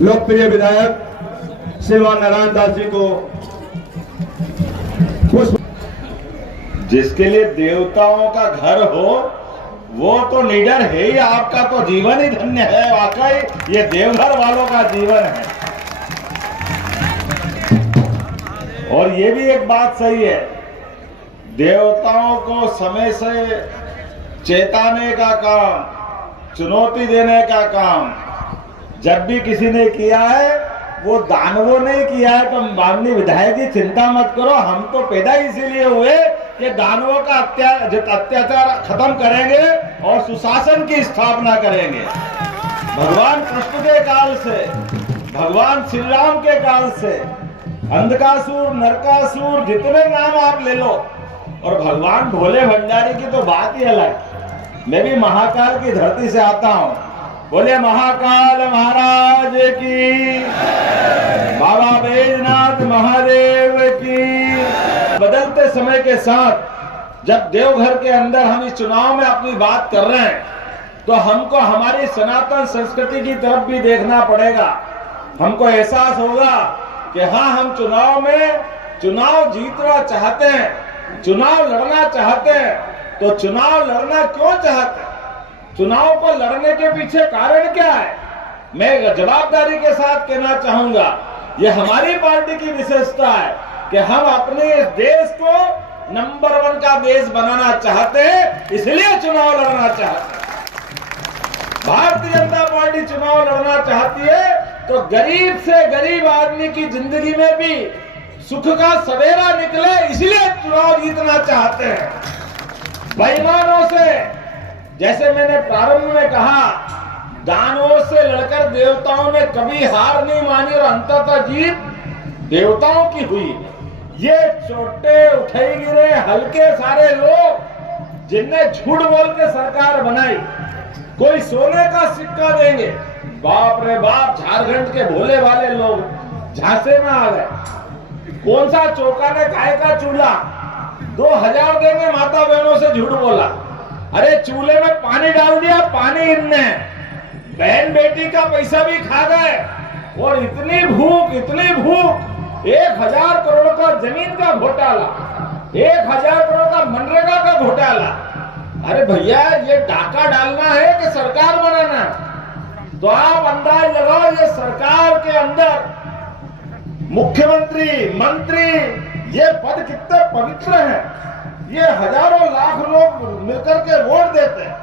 लोकप्रिय विधायक श्रीमान नारायण दास जी को जिसके लिए देवताओं का घर हो वो तो निडर है ही। आपका तो जीवन ही धन्य है। वाकई ये देवघर वालों का जीवन है। और ये भी एक बात सही है, देवताओं को समय से चेताने का काम, चुनौती देने का काम जब भी किसी ने किया है वो दानवों ने किया है। तो माननीय विधायक जी चिंता मत करो, हम तो पैदा इसीलिए हुए कि दानवों का अत्याचार खत्म करेंगे और सुशासन की स्थापना करेंगे। भगवान कृष्ण के काल से, भगवान श्री राम के काल से अंधकासुर, नरकासुर, जितने नाम आप ले लो, और भगवान भोले भंडारी की तो बात ही अलग। मैं भी महाकाल की धरती से आता हूँ। बोले महाकाल महाराज की, बाबा बैजनाथ महादेव की। बदलते समय के साथ जब देवघर के अंदर हम इस चुनाव में अपनी बात कर रहे हैं तो हमको हमारी सनातन संस्कृति की तरफ भी देखना पड़ेगा। हमको एहसास होगा कि हाँ, हम चुनाव जीतना चाहते हैं, चुनाव लड़ना चाहते हैं। तो चुनाव लड़ना क्यों चाहते हैं? चुनाव को लड़ने के पीछे कारण क्या है? मैं जवाबदारी के साथ कहना चाहूंगा, ये हमारी पार्टी की विशेषता है कि हम अपने देश को नंबर 1 का देश बनाना चाहते हैं, इसलिए चुनाव लड़ना चाहते हैं। भारतीय जनता पार्टी चुनाव लड़ना चाहती है तो गरीब से गरीब आदमी की जिंदगी में भी सुख का सवेरा निकले, इसलिए चुनाव जीतना चाहते हैं। बेईमानों से, जैसे मैंने प्रारंभ में कहा, दानवों से लड़कर देवताओं ने कभी हार नहीं मानी और अंततः जीत देवताओं की हुई। ये छोटे उठे गिरे हल्के सारे लोग जिनने झूठ बोल के सरकार बनाई, कोई सोने का सिक्का देंगे, बाप रे बाप, झारखंड के भोले वाले लोग झांसे में आ गए। कौन सा चौका ने काय का चूल्हा 2000 देंगे, माता बहनों से झूठ बोला। अरे चूल्हे में पानी डाल दिया, पानी इनने बहन बेटी का पैसा भी खा गए। और इतनी भूख 1000 करोड़ का जमीन का घोटाला, 1000 करोड़ का मनरेगा का घोटाला। अरे भैया, ये डाका डालना है कि सरकार बनाना है? तो आप अंदाज लगाओ, ये सरकार के अंदर मुख्यमंत्री, मंत्री, ये पद कितने पवित्र हैं। ये हजारों लाख लोग मिलकर के वोट देते हैं,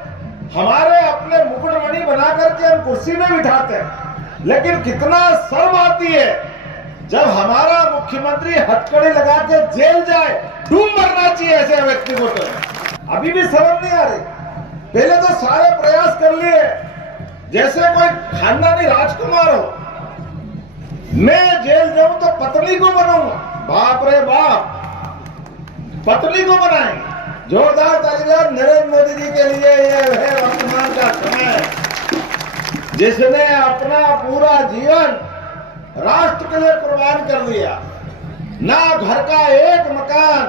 हमारे अपने मुकुटमणि बना करके हम कुर्सी में बिठाते हैं। लेकिन कितना शर्म आती है जब हमारा मुख्यमंत्री हथकड़ी लगा के जेल जाए। डूब मरना चाहिए ऐसे व्यक्ति को। तो अभी भी शर्म नहीं आ रही। पहले तो सारे प्रयास कर लिए जैसे कोई खानदानी राजकुमार हो। मैं जेल जाऊं तो पत्नी को बनाऊंगा, बाप रे बाप, पत्नी को बनाएंगे। जोरदार तालियां नरेंद्र मोदी जी के लिए। ये है वर्तमान का समय जिसने अपना पूरा जीवन राष्ट्र के लिए कुर्बान कर दिया। ना घर का एक मकान,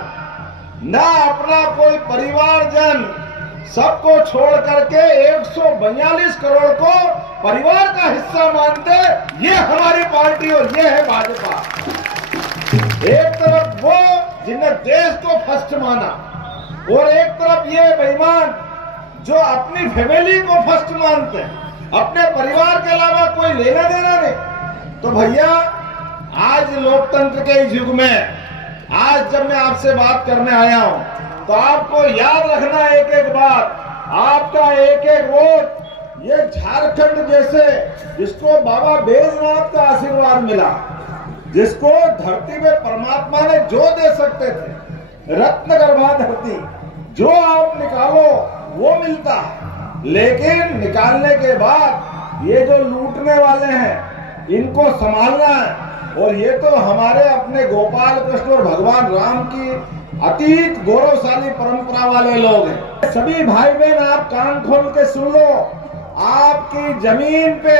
ना अपना कोई परिवारजन, सबको छोड़ करके 142 करोड़ को परिवार का हिस्सा मानते। ये हमारी पार्टी और ये है भाजपा। एक तरफ वो जिन्हें देश को फर्स्ट माना और एक तरफ ये बेईमान जो अपनी फैमिली को फर्स्ट मानते हैं, अपने परिवार के अलावा कोई लेना देना नहीं। तो भैया, आज लोकतंत्र के युग में, आज जब मैं आपसे बात करने आया हूं तो आपको याद रखना एक बात, आपका एक वोट ये झारखंड जैसे, जिसको बाबा बैजनाथ का आशीर्वाद मिला, जिसको धरती में परमात्मा ने जो दे सकते थे, रत्न गर्भा धरती, जो आप निकालो वो मिलता है। लेकिन निकालने के बाद ये जो लूटने वाले हैं इनको संभालना है। और ये तो हमारे अपने गोपाल कृष्ण और भगवान राम की अतीत गौरवशाली परंपरा वाले लोग हैं। सभी भाई बहन, आप कान खोल के सुन लो, आपकी जमीन पे,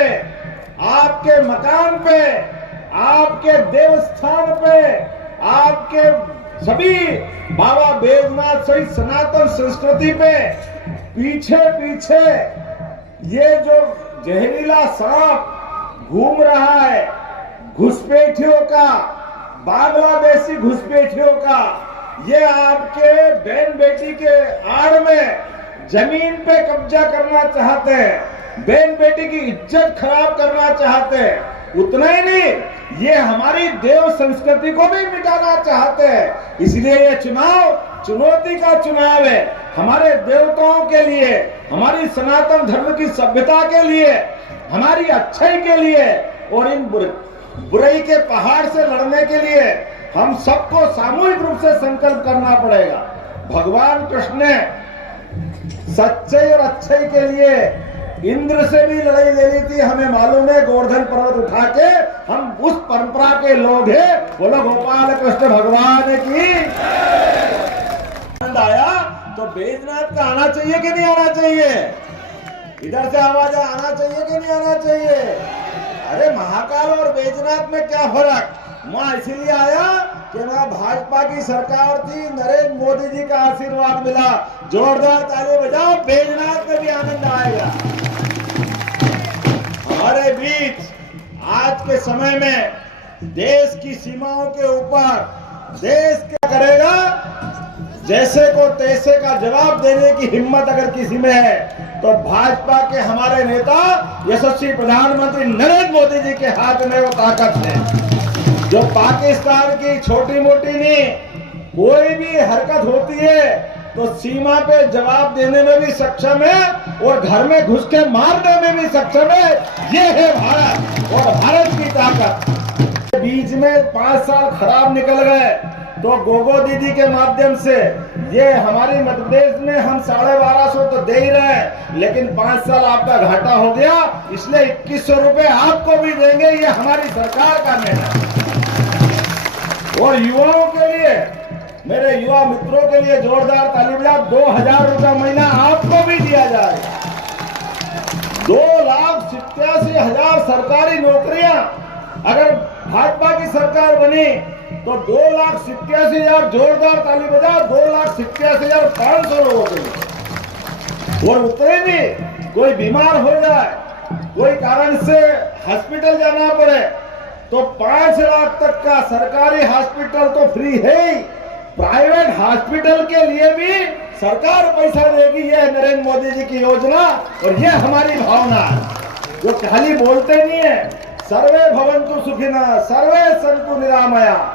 आपके मकान पे, आपके देवस्थान पे, आपके सभी बाबा बैजनाथ सहित सनातन संस्कृति पे पीछे पीछे ये जो जहरीला सांप घूम रहा है घुसपैठियों का, बांग्लादेशी घुसपैठियों का। ये आपके बहन बेटी के आड़ में जमीन पे कब्जा करना चाहते हैं, बहन बेटी की इज्जत खराब करना चाहते हैं। उतना ही नहीं, ये हमारी देव संस्कृति को भी मिटाना चाहते हैं। इसलिए ये चुनाव चुनौती का चुनाव है, हमारे देवताओं के लिए, हमारी सनातन धर्म की सभ्यता के लिए, हमारी अच्छाई के लिए और इन बुराई के पहाड़ से लड़ने के लिए हम सबको सामूहिक रूप से संकल्प करना पड़ेगा। भगवान कृष्ण ने सच्चाई और अच्छाई के लिए इंद्र से भी लड़ाई ले ली थी, हमें मालूम है। गोवर्धन पर्वत उठा के हम उस परंपरा के लोग हैं। बोलो गोपाल कृष्ण भगवान की। आनंद आया तो बैजनाथ का आना चाहिए कि नहीं आना चाहिए? इधर से आवाज आना चाहिए कि नहीं आना चाहिए? अरे महाकाल और बैजनाथ में क्या फर्क? मैं इसीलिए आया कि वहां भाजपा की सरकार थी, नरेंद्र मोदी जी का आशीर्वाद मिला। जोरदार ताली बजाओ, बैजनाथ में भी आनंद आएगा। हमारे बीच आज के समय में देश की सीमाओं के ऊपर देश क्या करेगा, जैसे को तैसे का जवाब देने की हिम्मत अगर किसी में है तो भाजपा के हमारे नेता यशस्वी प्रधानमंत्री नरेंद्र मोदी जी के हाथ में वो ताकत है। जो पाकिस्तान की छोटी मोटी नहीं कोई भी हरकत होती है तो सीमा पे जवाब देने में भी सक्षम है और घर में घुस के मारने में भी सक्षम है। ये है भारत और भारत की ताकत। बीच में 5 साल खराब निकल गए तो गोगो दीदी के माध्यम से ये हमारे मध्य प्रदेश में हम 1250 तो दे ही रहे हैं, लेकिन 5 साल आपका घाटा हो गया, इसलिए 2100 रुपए आपको भी देंगे। ये हमारी सरकार का निर्णय। और युवाओं के लिए, मेरे युवा मित्रों के लिए जोरदार ताली बजाओ। 2000 रुपया महीना आपको भी दिया जाएगा। 2,87,000 सरकारी नौकरियां अगर भाजपा की सरकार बनी तो 2,87,000, जोरदार ताली बजाओ, 2,87,500 लोगों के लिए। और उतने भी कोई बीमार हो जाए, कोई कारण से हॉस्पिटल जाना पड़े तो 5 लाख तक का सरकारी हॉस्पिटल तो फ्री है ही, प्राइवेट हॉस्पिटल के लिए भी सरकार पैसा देगी। यह नरेंद्र मोदी जी की योजना और यह हमारी भावना है, जो खाली बोलते नहीं है। सर्वे भवन्तु सुखिनः, सर्वे सन्तु निरामया।